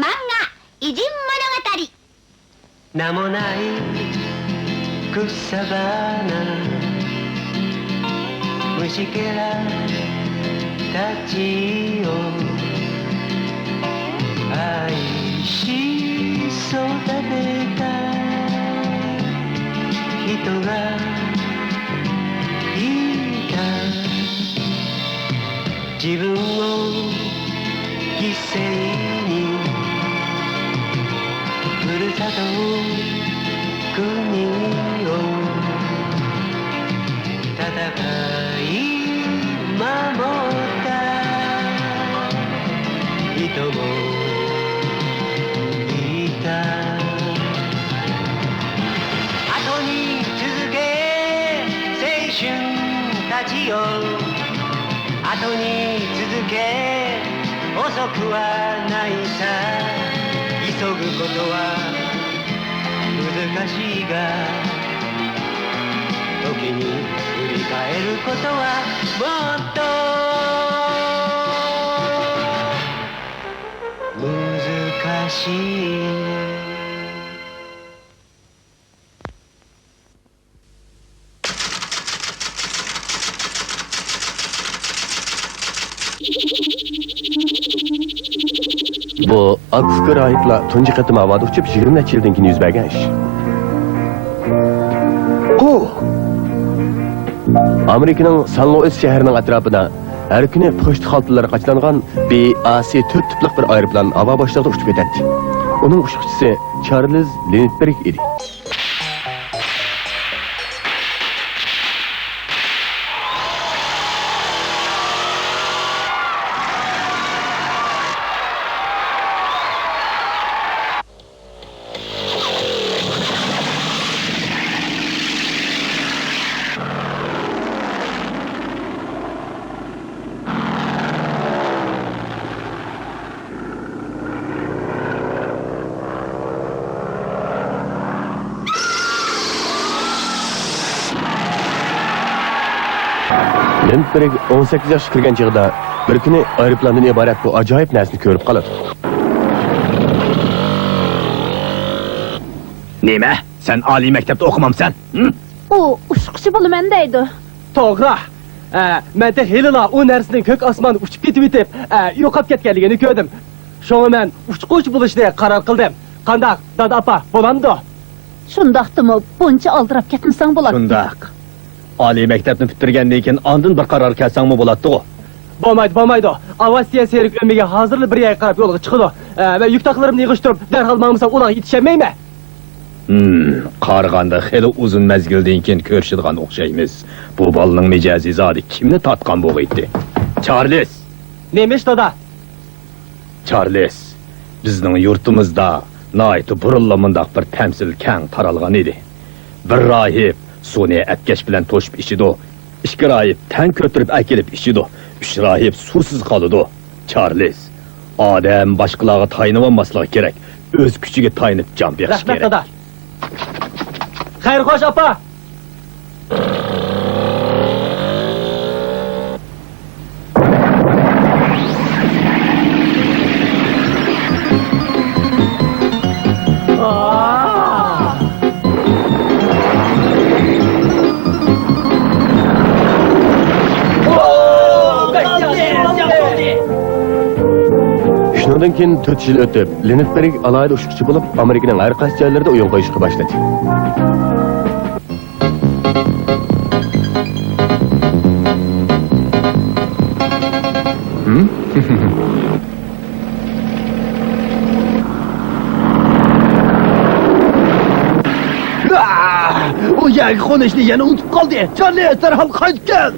漫画偉人物語。名もない草花虫けらたちを愛し育てた人がいた。自分を犠牲にふるさと国を戦い守った人もいた。後に続け青春たちよ、後に続け遅くはないさ。急ぐことは難しいが、時に振り返ることはもっと難しい。Bu Aksıkır'a aitla tuncu qatım havada uçup 20 neçə ildən keyin yüz bergen iş. Amerika'nın San Luis şəhərinin ətrafına her günü poçt xaltıları qaçlanğan bir asi 4 tiplik bir aeroplan hava başlığında uçup ketdi. Onun uçuşçusu Charles Lindbergh idi. Lindbergh 18 yaş kirgen çağda bir günü aeroplandan ibaret bu acayip nesni görüp kalır. Neyme? Sen âli mektepte okumamsan? Hı? O uçqışı bolu mendeydi. Toğra. Men de helila o nersinin kök asmanı uçup ketip yo'qolib ketganligini ko'rdim. Şoňa men uçquş buluşda qarar qildim. Qandaq, dada apa, bolamdy? Şundaqdymı? Buncha aldırap ketmisan bolat. Şundak. Âli mektepni bitirgenden keyin andın bir qarar kelsaňmy bolatdy go. Bolmaydy. Avasiya serik ömüge hazırlı bir ýere qarap ýolga çykydy. Ben yük taklarymny ýygyşdyryp derhal maňmysam ulağa ýetişemeýme. Qarganda heli uzun mezgilden keyin körşidigan okşaýmyz. Bu balanyň mejazi zady kimni tatkan bogydy? Charles. Nemiş dada? Charles. Bizning yurtumyzda naýty burullamyndak bir temsil käň taralgan idi. Bir rahip suni etkeş bilen toşup içidi. 2 rahip ten kötürüp äkelip içidi. 3 rahip susuz kalıdı. Charles. Adam başkalaga taýynamamaslygy gerek. Öz küçüge taýynyp jan berýär gerek. Rahmet dada. Hayır hoş apa. Şundan keyin 4 yıl ötüp Lindbergh alayda uçuşçu bulup Amerika'nın her qaysı yerlerde oyun koyuşa başladı. O ýerge konuşny ýene unutup kaldy. Charles derhal kaçıp gel.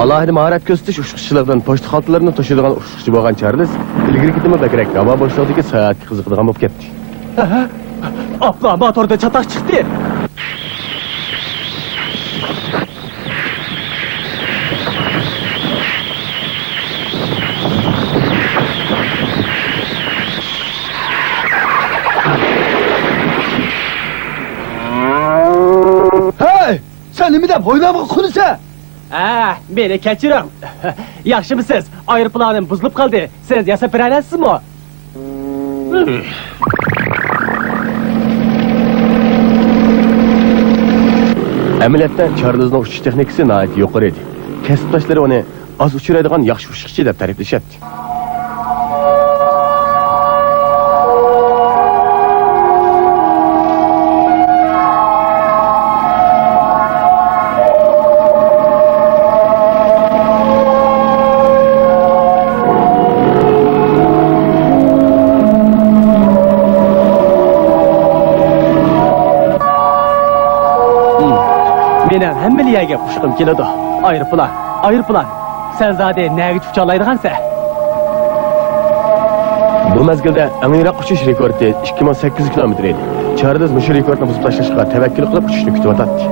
Alayda maharet gösteriş uçuşçulardan poçt xaltılarını taşıdığan uçuşçu bolgan Charles ilgiri gitimi bekerek hava boşluğundaki saatki kızıqdygan bolup ketdi. Abla motorda çatak çıktı. Hey! Sen nimi dep oynama konuşa? Beni keçirin. Yaxşımısınız? Aeroplanım buzulup kaldı. Siz yasa prenessiniz mi? Amaliyotda Charlesning uchish texnikasi nihoyat yuqori edi. Kasbdoshlari uni az uchraydigan yaxshi uchiqchi deb ta'riflashyapti. Meni hammaliyaga uçqim keladi. Ayrıplan. Sen zade nega uçalaydigansa? Bu mezgilda eng yiroq uchish rekordi 2800 kilometr edi. Charles bu rekordni buzib tashlashga tavakkul qilib uchishni kutyapti.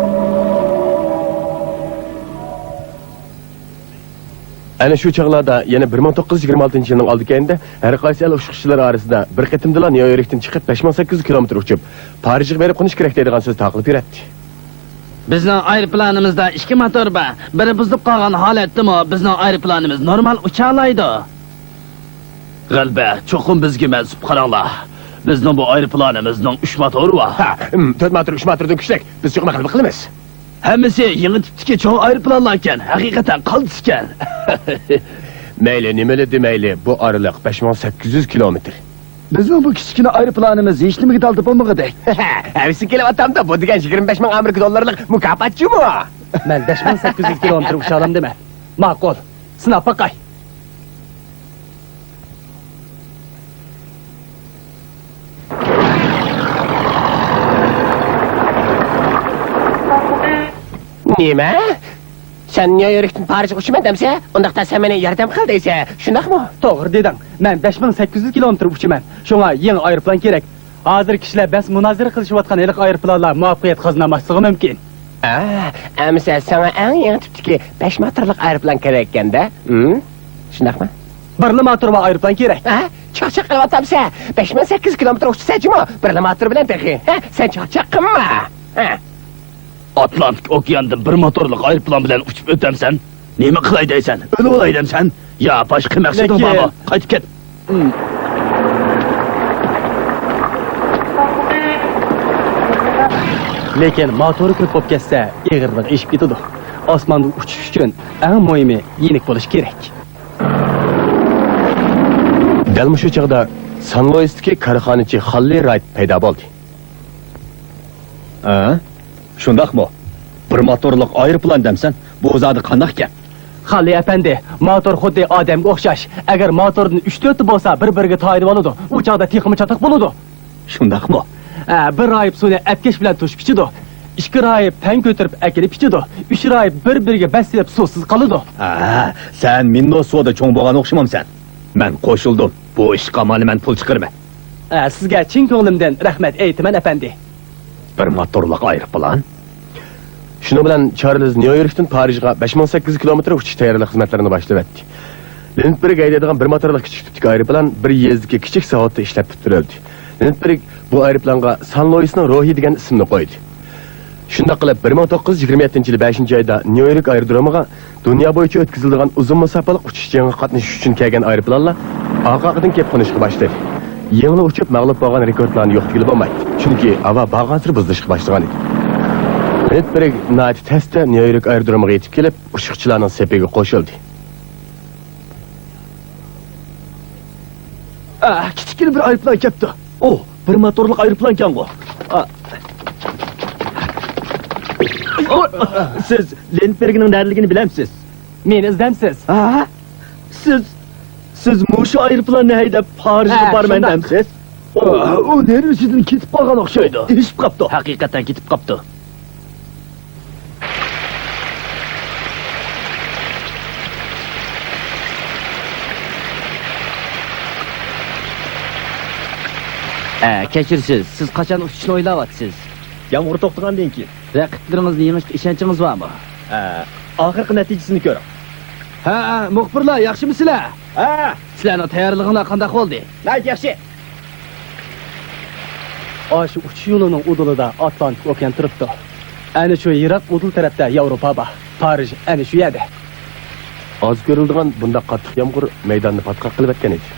Ana shu chaqlarda yana 1926-yilning oldikayında har qaysi el uchiqchilar orasida bir qatimdala Nyu-Yorkdan chiqib 5800 kilometr uchib Parijga berib qo'nish kerak deydigan so'z taqilib yuradi. Bizning aeroplanimizda ikki motor bor. Biri buzilib qolgan holatdami, bizning aeroplanimiz normal ucha oladi. G'alba, cho'qim bizga mansub qaranglar. Bizning bu aeroplanimizning 3 motori bor. 4 motor 3 motordan kuchlik. Biz cho'qima qilib qilamiz. Hammasi yangi tipdagi cho'ng aeroplanlar ekan. Haqiqatan qaldis ekan. Mayli, nimali demayli, bu oraliq 5800 kilometr. Bizning bu kichkina aeroplanimiz hech nimaga dalda bo'lmaganidek. Havisi kelyapti-da, bu degan 25 ming Amerika dollarlik mukofotchi-mi? Men 5800 kilometr ucha olam dema. Ma'qul. Sinab baqay. Nima? Sen Nyu-Yorkdan Parijga uchman demsa, undaqda sen meni yordam qil deysa, shundaqmi? To'g'ri deding. Men 5800 kilometr uchaman. Shunga yangi aeroplan kerak. Hozir kishilar bas munozara qilishayotgan ilk aeroplanlar muvaffaqiyat qozonmasligi mumkin. Amsa sana eng yangi tipdagi 5 motorlik aeroplan kerak ekanda? Shundaqmi? Birli motor va aeroplan kerak. Chaqchaq qilyapsan. 5800 kilometr uchsajmi? Birli motor bilan texi. Sen chaqchaq qilma. Atlantik okeandan bir motorli aeroplan bilan uchib o'tamsan, nima qilay deysan? O'lib olay demsan? Ya, boshqa maqsadim bormi? Qaytib ket. Lekin motori ko'p bo'lib ketsa, eg'irlik eshib ketadi. Osmonda uchish uchun eng muhimi yenik bo'lish kerak. Dal shu chaqda San Luisdagi korxonachi Xalli Wright paydo bo'ldi. Shundaqmi? Bir motorliq aeroplan demsan, bu o'zadi qanday ekan? Xalli apandi, motor xuddi odamga o'xshash. Agar motorning 3-4 bo'lsa, bir-biriga to'yib oladi. U chaqda texmi chatoq bo'ladi. Shundaqmi? Bir rayib suvni apkesh bilan to'shib ichidi. 2 rayib tan ko'tarib akilib ichidi. 3 rayib bir-biriga basilib suvsiz qoladi. Sen minno suvda cho'ng bo'lgan o'xshamamsan. Men qo'shildim. Bu ishga men pul chiqarma. Sizga chin ko'nglimdan rahmat aytaman apandi. Bir motorliq aeroplan. Shuni bilan Charles Nyu-Yorkdan Parijga 5800 kilometr uchish tayyorlik xizmatlarini boshladi. Lindberg haydaydigan bir motorli kichik tipdagi aeroplan bir yezdagi kichik soatda ishlab bitirildi. Lindberg bu aeroplanga San Luisning ruhi degan ismni qo'ydi. Shunda qilib 1927-yil 5-oyda Nyu-York aerodromiga dunyo bo'yicha o'tkaziladigan uzun masofali uchish jangiga qatnashish uchun kelgan aeroplanlar orqadan kelib qo'nishga boshladi. Yangi uchib mag'lub bo'lgan rekordlarni yo'qotib bo'lmaydi. Chunki havo bag'asir buzilishga boshlagan edi. Lindberg nayt testda Nyu-York aerodromiga yetib kelib, uchiqchilarning sepiga qo'shildi. Kichkina bir aeroplan kelibdi. Bir motorli aeroplan ekan bu. Siz Lindbergning nerligini bilamsiz? Meni izdamsiz. Siz mushu aeroplanni haydab Parijga borman demsiz? U neresidan ketib qolgan o'xshaydi. Ishib qopti. Haqiqatan ketib qopti. Kechirsiz, siz qachon uchishni o'ylayapsiz? Yomg'ir to'xtagandan keyin. Raqiblaringizni yengishga ishonchingiz bormi? Oxirgi natijasini ko'ring. Muxbirlar, yaxshimisizlar? Sizlarning tayyorlig'inglar qanday bo'ldi? Yaxshi. Shu uchish yo'lining udulida Atlantik okean turibdi. Ana shu yiroq udul tarafda Yevropa bor. Parij ana shu yerda. Oz ko'rildigan bunda qattiq yomg'ir maydonni patqoq qilib o'tgan edi.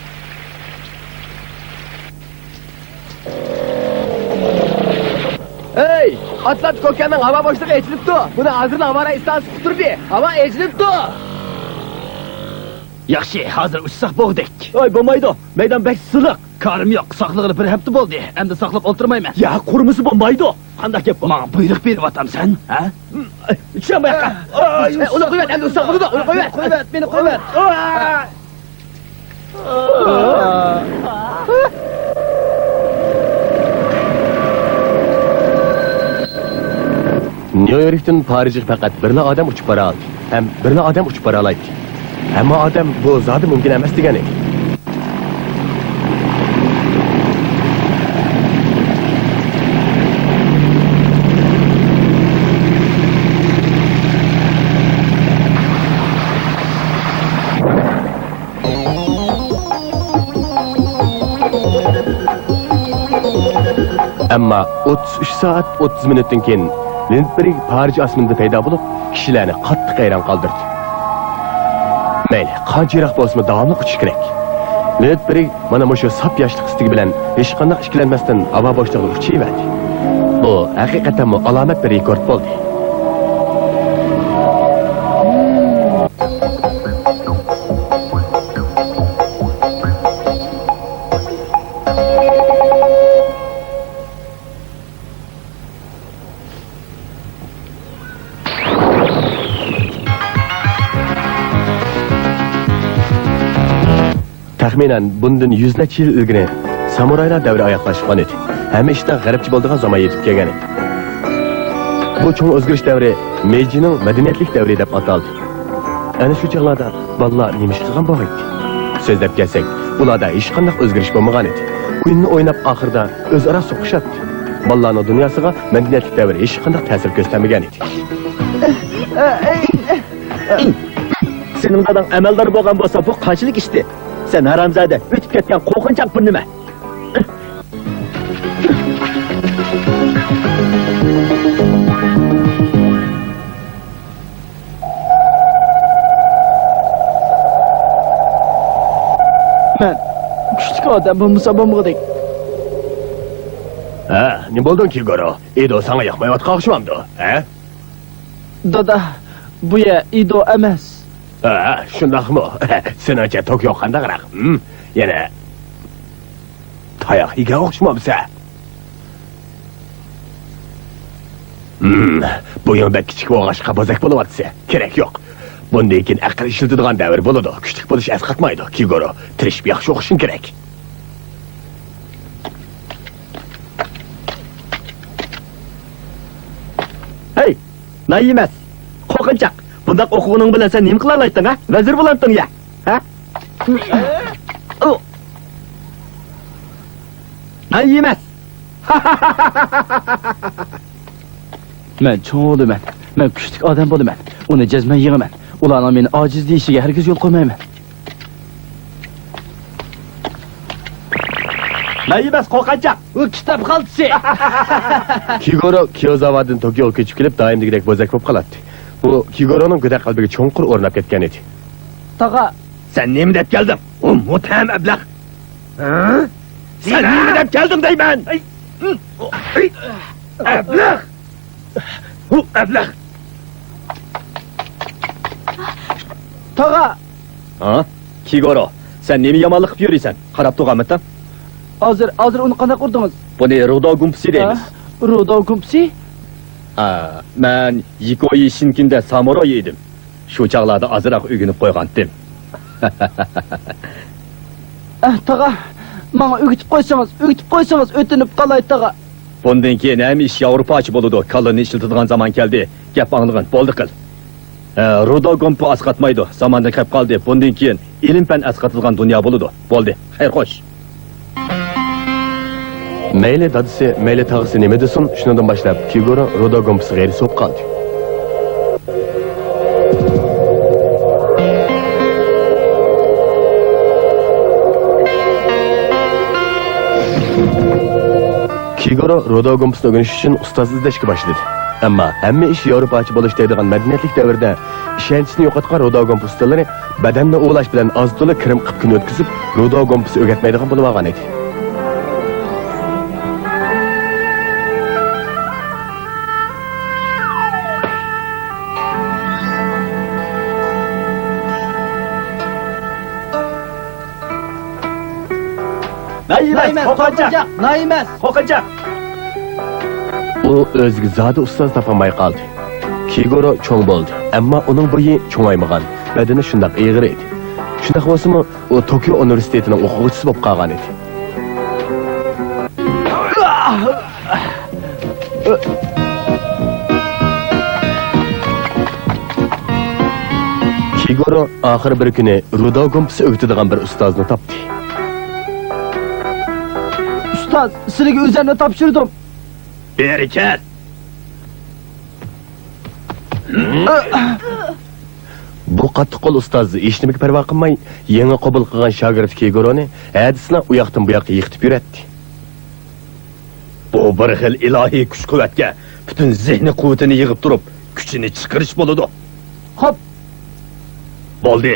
Atlantik Okean'ın hava boşluğu eçilipti. Buni hazır avara istansiyasi turdi. Hava eçilipti. Yaxshi, hozir uchsak bo'ldik. Oy bo'lmaydi. Maydon bek siliq. Korim yo'q, saqlig'ini bir hafta bo'ldi. Endi saqlab o'ltirmayman. Ya qurmusi bo'lmaydi. Qanday gap bu? Menga buyruq beryapsan, ha? Tushunmay yoqqa. Uni qo'yvat, endi ustoq bo'ldi. Uni qo'yvat. Qo'yvat, meni qo'yvat. Nyu-Yorkdan Parijga faqat birla odam uchib bora oldi. Ham birla odam uchib bora oladi. Hamma odam bu zodi mumkin emas degani. Ammo 33 soat 30 minutdan keyin Lindberg Parij osmonida paydo bo'lib, kishilarni qattiq hayron qoldirdi. Mayli, qancha yiroq bo'lsa davomli uchish kerak. Lindberg mana shu sap yoshlik istigi bilan hech qanday ikkilanmasdan havo boshlig'iga uchiverdi. Bu haqiqatan alomat bir rekord bo'ldi. Taxminan bundan 100 necha yil ilgari samuraylar davri oyoqlashgan edi. Hamma ishda g'arbchi bo'ldigan zaman yetib kelgan edi. Bu cho'ng o'zgarish davri Meijining madaniyatlik davri deb ataldi. Ana shu chog'larda bolalar nima ish qilgan bo'lgan? So'zlab kelsak, ularda hech qanday o'zgarish bo'lmagan edi. O'yinni o'ynab oxirida o'zaro so'qishadi. Bolalarning dunyosiga madaniyatlik davri hech qanday ta'sir ko'rsatmagan edi. Sening dadang amaldor bo'lgan bo'lsa, bu qanchalik ishdi? Sen haramzada o'tib ketgan qo'rqinchoq bir nima? Men kuchli odam bo'lmasa bo'lmadik. Ha, nima bo'lding Kigoro? Edo sana yoqmayotgan o'xshamamdi, ha? Dada, bu ya Ido emas. Ha, shundaqmi? Sencha tok yoqqandaqroq. Yana tayoq yegan o'xshamamsa. Bu yo'lda kichik o'g'ashqa bozak bo'lyapti. Kerak yo'q. Bundan keyin aql ishlatadigan davr bo'ladi. Kuchlik bo'lish asqatmaydi. Kigoro, tirishib yaxshi o'qishing kerak. Hey, nay emas. Qo'rqinchoq. Bundaq o'qig'uning bilan sen nima qila olasding, ha? Vazir bo'landing ya. Ha? Nay emas. Men cho'ng o'laman. Men kuchli odam bo'laman. Uni jazman yig'aman. Ularning meni ojiz deyishiga hargiz yo'l qo'ymayman. Nay emas, qo'rqinchoq. U kitob xaltisi. Kigoro Kyozawadan Tokioga ko'chib kelib, doimdagidek bozak bo'lib qoladi. Bu Kigoroning go'dak qalbiga cho'nqur o'rnab ketgan edi. Tog'a, Sen nima deb kelding? U mutam ablah. Ha? Sen nima deb kelding deyman? Ablah. U ablah. tog'a. Ha? Kigoro, sen nima yomonlik qilib yuriysan? Qarab turganmisan? Hozir uni qanday qurdingiz? Buni Rudo gumpsi deymiz. Rudo gumpsi? Men Yikoyi Shinkinda samuray edim. Shu chaqlarda azroq o'rganib qo'ygandim. Tog'a, menga o'gitib qo'ysangiz o'tinib qolay tog'a. Bundan keyin ham ish Yevropachi bo'ladi. Kalini ishlatadigan zaman keldi. Gap anglag'in, bo'ldi qil. Rudo gumpi asqatmaydi. Zamonda kelib qoldi. Bundan keyin ilm-fan asqatilgan dunyo bo'ladi. Bo'ldi. Xayr xo'sh. Mayli dadisi, mayli tag'isi nima desin, shundan boshlab Kigoro Rudo gompisi g'ayri so'p qoldi. Kigoro Rudo gompisini o'rganish uchun ustoz izlashga boshladi. Ammo hamma ish Yevropachi bo'lish deydigan madaniyatlik davrida ishonchni yo'qotgan Rudo gompis ustalari badanni o'g'lash bilan oz to'la kirim qilib kun o'tkazib, Rudo gompisi o'rgatmaydigan bo'lib olgan edi. Naymas, qo'qinchoq, naymas. Qo'qinchoq. u o'ziga zodi ustoz topolmay qoldi. Kigoro cho'ng bo'ldi, ammo uning bo'yi cho'ngaymagan, badani shundoq ig'ir edi. Shundoq bo'lsa-mu, u Tokio universitetining o'quvchisi bo'lib qolgan edi. Kigoro oxir bir kuni Rudo gumpisi o'g'itadigan bir ustozni topdi. Ustoz, sizga o'zimni topshirdim. Berikat. Bu qattiqqo'l ustozni hech nimaga parvo qilmay, yangi qabul qilgan shogird Kigoroni hadisini u yoqdan bu yoqqa yiqitib yuratdi. Bu bir xil ilohiy kuch-quvvatga butun zehni quvvatini yig'ib turib, kuchini chiqarish bo'ladi. Xo'p, Bo'ldi.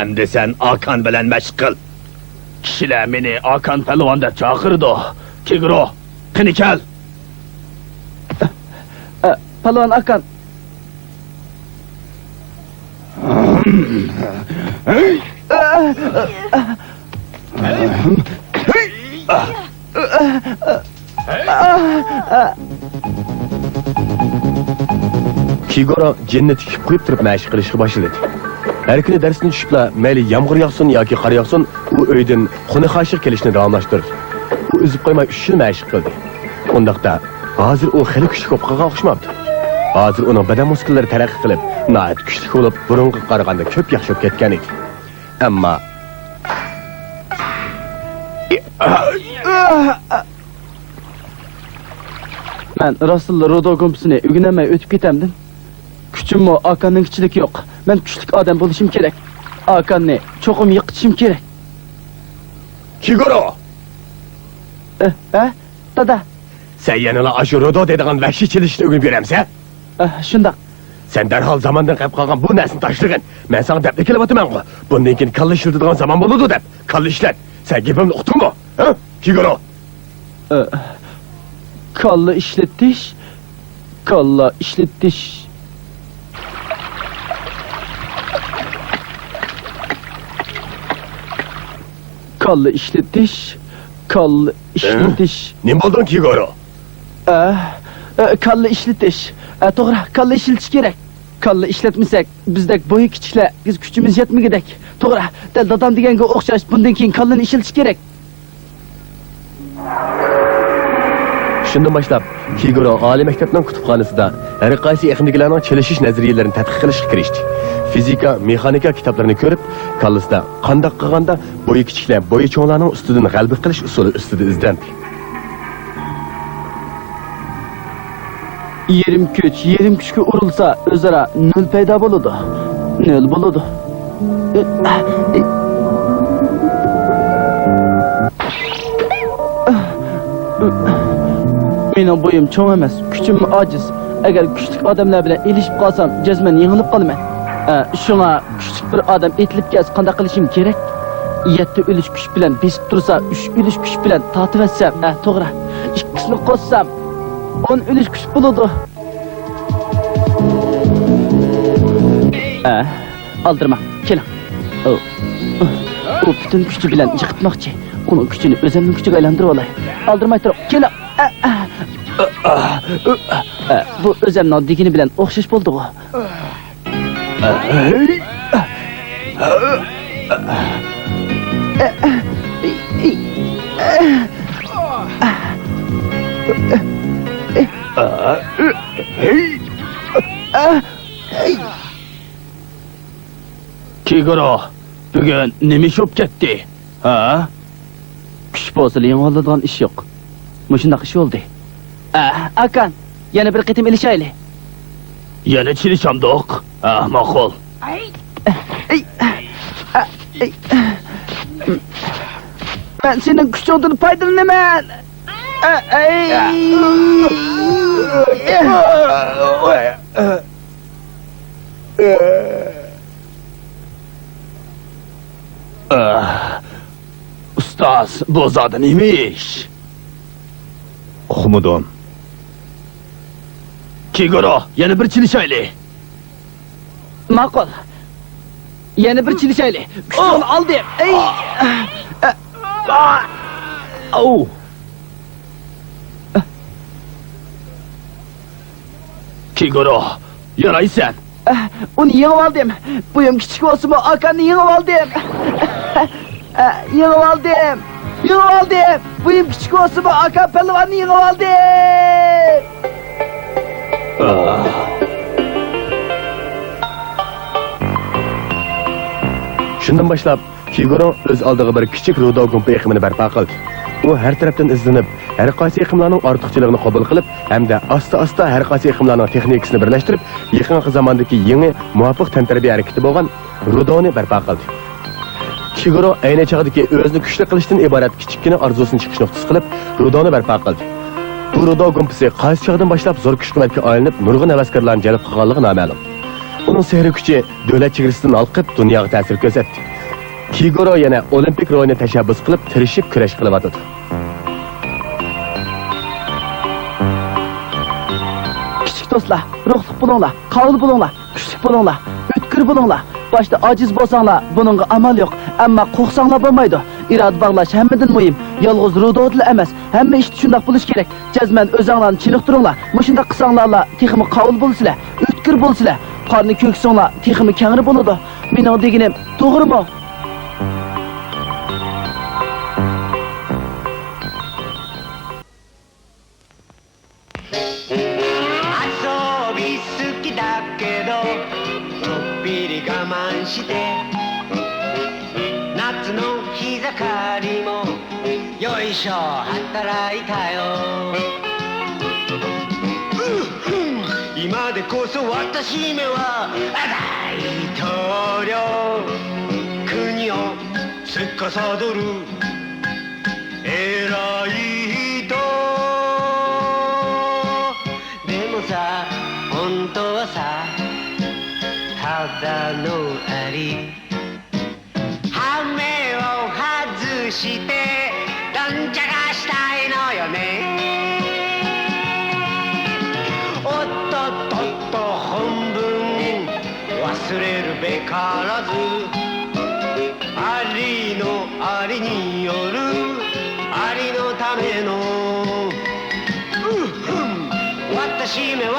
Endi sen Akan bilan mashq qil. Kishilar meni Akan palvon deb chaqirdi. Kigro, qani kel. palvon Akan. Kigoro jinni tikib qo'yib turib mashq qilishga boshladi. Har kuni darsdan tushibla, mayli yomg'ir yog'sin yoki qor yog'sin, u uydan xona xoshiq kelishni davomlashtirdi. U uzib qo'ymay 3 yil mashq qildi. Undaqda hozir u xili kuchli ko'p qilgan o'xshamabdi. Hozir uning badan muskallari taraqqiy qilib, nihoyat kuchli bo'lib, burunga qaraganda ko'p yaxshi bo'lib ketgan edi. Ammo Men Rasul Rodo gumpisini o'rganmay o'tib ketamdim. Kuchimmi Akanning kuchligi yo'q. Men kuchli odam bo'lishim kerak. Akanni cho'qim yiqitishim kerak. Kigoro, Dada. sen yana ashu Rodo dedigan vahshiy chelishni o'rganib beramsan? Shundoq. Sen darhol zamondan qolib qolgan bu narsani tashlagin. Men sana deb kelyapman-ku. Bundan keyin kalla ishlatadigan zamon bo'ladi deb. Kalla ishlat. Sen gapimni uqdingmi? Ha? Kigoro. Kalla işletiş. Kalla işletiş. Kalla işletiş. Kalla işletiş. Ne buldun Kigoro? Kalla işletiş. Doğru, kalla işletiş gerek. Kalla işletmesek bizdek boyu küçükle biz küçüğümüz yetmegidek. Doğru, del dadam degenge o'xshash bundan keyin kallani işletiş gerek. Shundan boshlab Kigoro oliy maktabning kutubxonasida har qaysi ixnikilarning chelishish nazariyalarini tadqiq qilishga kirishdi. Fizika, mexanika kitoblarini ko'rib, kallasida qanday qilganda bo'yi kichiklar bo'yi cho'nglarning ustidan g'alaba qilish usuli ustida izlandi. Yerim kuchga urilsa o'zaro nol paydo bo'ladi. Nol bo'ladi. Mening bo'yim cho'ng emas, kuchim ojiz. Agar kuchli odamlar bilan elishib qolsam, jazman yengilib qolaman. Shunga kuchli bir odam etilib kelsa, qanday qilishim kerak? 7 ulush kuch bilan besib tursa, 3 ulush kuch bilan tortib etsam, to'g'ri. Ikkisini qo'shsam 10 ulush kuch bo'ladi. Aldırma, keling. O bütün kuchi bilan yiqitmoqchi. Uning kuchini o'zimning kuchiga aylantirib olay. Aldırmay turib, keling. Bu o'zimning oddigini bilan o'xshash bo'ldi-ku. Kigoro, bugun nima ish bo'lib ketdi? Ha? Kuch bo'lsa, yengiladigan ish yo'q. Mushundaq ish bo'ldi. Akan, yana bir qitim ilishayli. Yana chilishamdoq. Ma'qul. Ben senin kuchingdan foydalanaman. Ustoz, bu zodi nima ish? Uqmadim. Kigoro, yana bir chilishayli. Ma'qul. Yana bir chilishayli. Kuchingni oldim. 아우. Kigoro, yaraysan. Onu yığıp aldım. Buyum küçük olsun mu Hakan'ı yığıp aldım. Yığıp aldım. Yığıp aldım. Buyum küçük olsun mu Hakan Pehlivan'ı yığıp aldım. Shundan boshlab Kigoro o'z oldiga bir kichik rudo gumpi iqimini barpo qildi. U har tarafdan izlanib, har qaysi iqimlarning ortiqchiligini qabul qilib, hamda asta-asta har qaysi iqimlarning texnikasini birlashtirib, yaqinqi zamondagi yangi muvofiq tantarbiya harakati bo'lgan rudoni barpo qildi. Kigoro ayni chog'dagi o'zini kuchli qilishdan iborat kichikkina orzusini chiqish nuqtasi qilib, rudoni barpo qildi. Bu rudo gumpisi qaysi chog'dan boshlab zo'r kuch-quvvatga aylanib, nurg'un havaskorlarni jalb qilganligi noma'lum. Uning sehri kuchi davlat chegarasidan olqib dunyoga ta'sir ko'rsatdi. Kigoro yana olimpik rolini tashabbus qilib, tirishib kurash qilyotdi. Küçük dostlar, ruhluq bulunlar, qavul bulunlar, kuchlik bulunlar, o'tkir bulunlar. Başta aciz bo'lsanglar, buningga amal yo'q, ammo qo'rqsanglar bo'lmaydi. İrad bağlash hammadan muhim. Yolg'iz rudo'dlar emas, hamma ish shundoq bo'lish kerak. Jazman o'zinglarni chiniqtiringlar. Mushunda qilsanglar, texmi qavul bo'lsizlar, o'tkir bo'lsizlar. Qarni ko'ksanglar, texmi kengri bo'ladi. Mening deganim to'g'rimi?働いたよ今でこそ私めは大統領国を司る偉い人でもさ本当はさただのアリ羽目を外してなんちゃがしたいのよねおっとっとっと本文忘れるべからずありのありによるありのための私めは